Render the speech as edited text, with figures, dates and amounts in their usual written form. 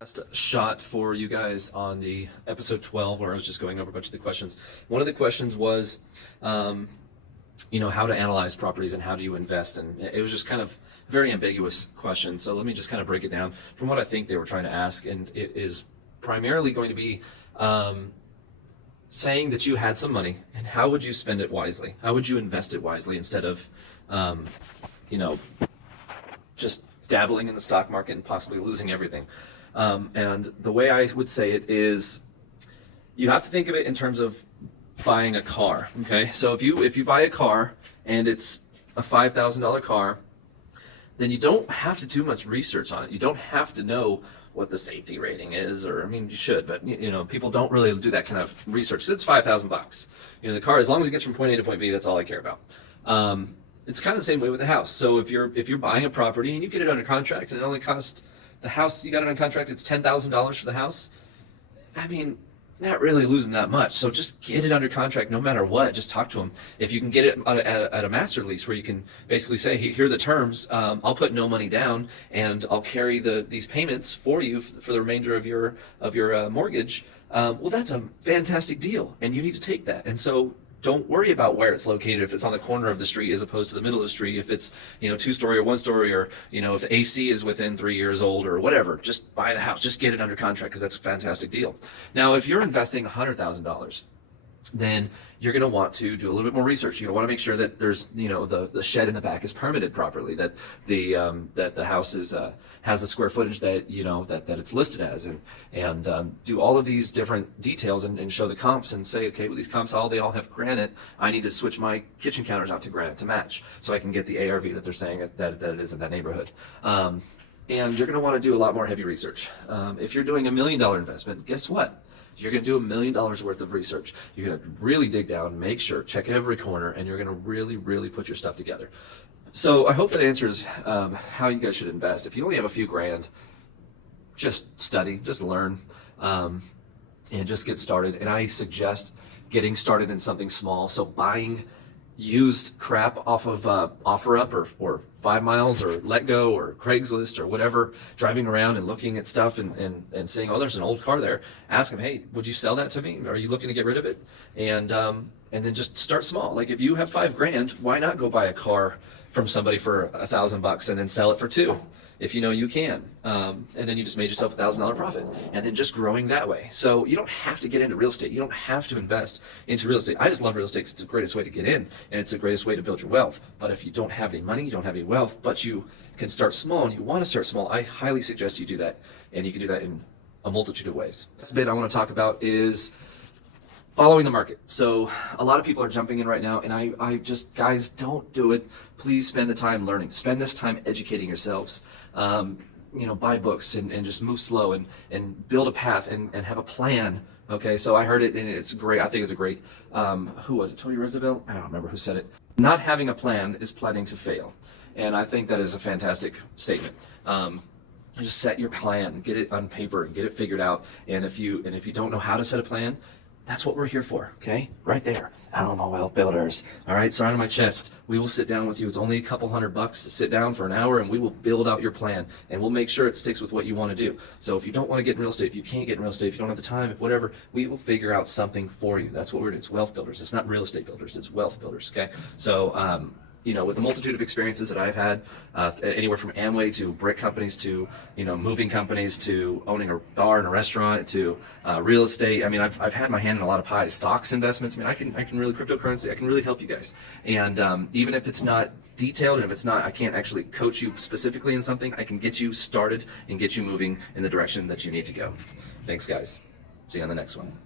Last shot for you guys on the episode 12 where I was just going over a bunch of the questions. One of the questions was, how to analyze properties and how do you invest, and it was just kind of a very ambiguous question. So let me just kind of break it down from what I think they were trying to ask, and it is primarily going to be saying that you had some money and how would you spend it wisely? How would you invest it wisely instead of, just dabbling in the stock market and possibly losing everything? And the way I would say it is, you have to think of it in terms of buying a car. Okay, so if you buy a car and it's a $5,000 car, then you don't have to do much research on it. You don't have to know what the safety rating is, or I mean, you should, but people don't really do that kind of research. So it's $5,000. The car, as long as it gets from point A to point B, that's all I care about. It's kind of the same way with the house. So if you're buying a property and you get it under contract and it only costs, the house you got it on contract, it's $10,000 for the house. I mean, not really losing that much. So just get it under contract no matter what. Just talk to them. If you can get it at a master lease where you can basically say, hey, here are the terms. I'll put no money down and I'll carry these payments for you for the remainder of your mortgage. Well, that's a fantastic deal, and you need to take that. And so don't worry about where it's located, if it's on the corner of the street as opposed to the middle of the street, if it's 2-story or 1-story, or if the AC is within 3 years old or whatever. Just buy the house, just get it under contract, because that's a fantastic deal. Now, if you're investing $100,000, then you're going to want to do a little bit more research. You want to make sure that there's the shed in the back is permitted properly, that the house is has the square footage that that it's listed as, and do all of these different details and show the comps and say, okay, well, these comps they all have granite. I need to switch my kitchen counters out to granite to match, so I can get the ARV that they're saying that it is in that neighborhood. And you're going to want to do a lot more heavy research. If you're doing $1 million investment, guess what? You're going to do $1 million worth of research. You're going to really dig down, make sure, check every corner, and you're going to really, really put your stuff together. So I hope that answers how you guys should invest. If you only have a few grand, just study, just learn, and just get started. And I suggest getting started in something small. So buying used crap off of OfferUp or 5 Miles or Let Go or Craigslist or whatever, driving around and looking at stuff and saying, oh, there's an old car there. Ask them, hey, would you sell that to me? Are you looking to get rid of it? And then just start small. Like, if you have $5 grand, why not go buy a car from somebody for $1,000 and then sell it for $2,000? If you can, and then you just made yourself a $1,000 profit, and then just growing that way. So you don't have to get into real estate. You don't have to invest into real estate. I just love real estate because it's the greatest way to get in, and it's the greatest way to build your wealth. But if you don't have any money, you don't have any wealth, but you can start small and you want to start small, I highly suggest you do that, and you can do that in a multitude of ways. This bit I want to talk about is following the market. So a lot of people are jumping in right now, and I just, guys, don't do it. Please spend the time learning. Spend this time educating yourselves. Buy books and just move slow and build a path and have a plan. Okay, so I heard it and it's great. I think it's a great, who was it? Tony Roosevelt? I don't remember who said it. Not having a plan is planning to fail. And I think that is a fantastic statement. Just set your plan, get it on paper, get it figured out. And if you don't know how to set a plan, that's what we're here for, okay? Right there, Alamo Wealth Builders. All right, sign on my chest. We will sit down with you. It's only a couple $100 to sit down for an hour, and we will build out your plan, and we'll make sure it sticks with what you want to do. So if you don't want to get in real estate, if you can't get in real estate, if you don't have the time, if whatever, we will figure out something for you. That's what we're doing. It's wealth builders. It's not real estate builders. It's wealth builders, okay? So, with the multitude of experiences that I've had, anywhere from Amway to brick companies to, moving companies to owning a bar and a restaurant to real estate. I mean, I've had my hand in a lot of pies. Stocks investments. I mean, I can really, cryptocurrency. I can really help you guys. And even if it's not detailed, and if it's not, I can't actually coach you specifically in something, I can get you started and get you moving in the direction that you need to go. Thanks, guys. See you on the next one.